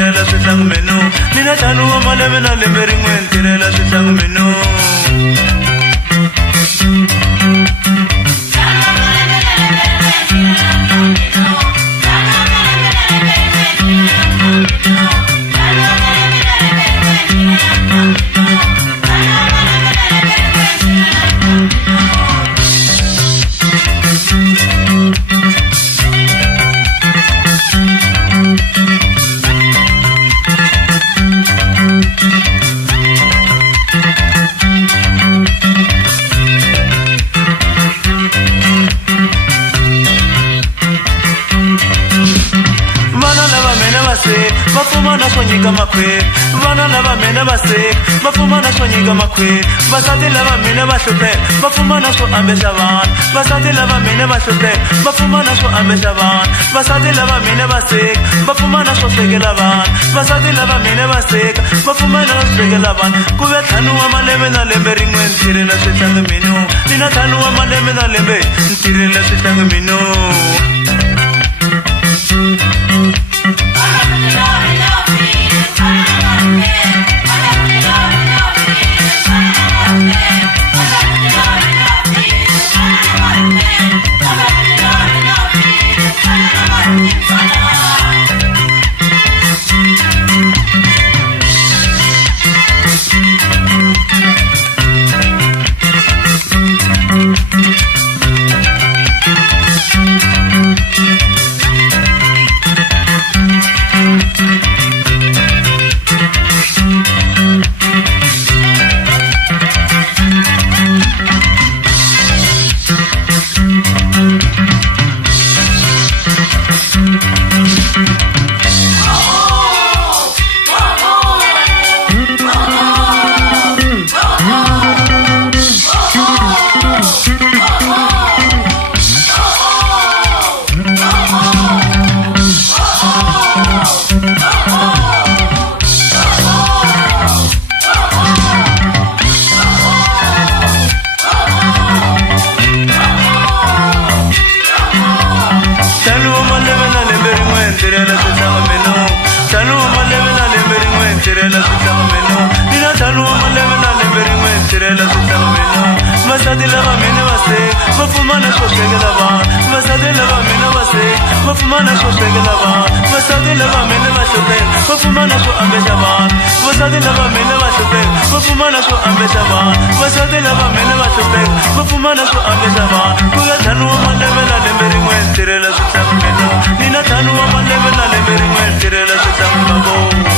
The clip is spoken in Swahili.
tirela switlangu menu mina tanu wa malembe na lembe rin'we tirela switlangu menu Vafumana swanyika makhwiri vana lava mina va sick vafumana swanyika makhwiri vasati lava mina va hlupheka vafumana swo ambesa vana vasati lava mina va hlupheka vafumana swo ambesa vana vasati lava mina va sick vafumana swo swekela vana vasati lava mina va sick vafumana swo swekela vana ku ve ntlhanu wa malembe na lembe rin'we ni tirhela swihlangi minu mina ntlhanu wa malembe na lembe ni tirhela swihlangi minu Vasati lava mina va sick vafumana swo swekela vana vasati lava mina va sick vafumana swo swekela vana vasati lava mina va hlupheka vafumana swo ambesa vana vasati lava mina va hlupheka vafumana swo ambesa vana vasati lava mina va hlupheka vafumana swo ambesa vana ku ve ntlhanu wa malembe na lembe rin'we ni tirhela swihlangi mina mina ntlhanu wa malembe na lembe rin'we ni tirhela swihlangi mavoko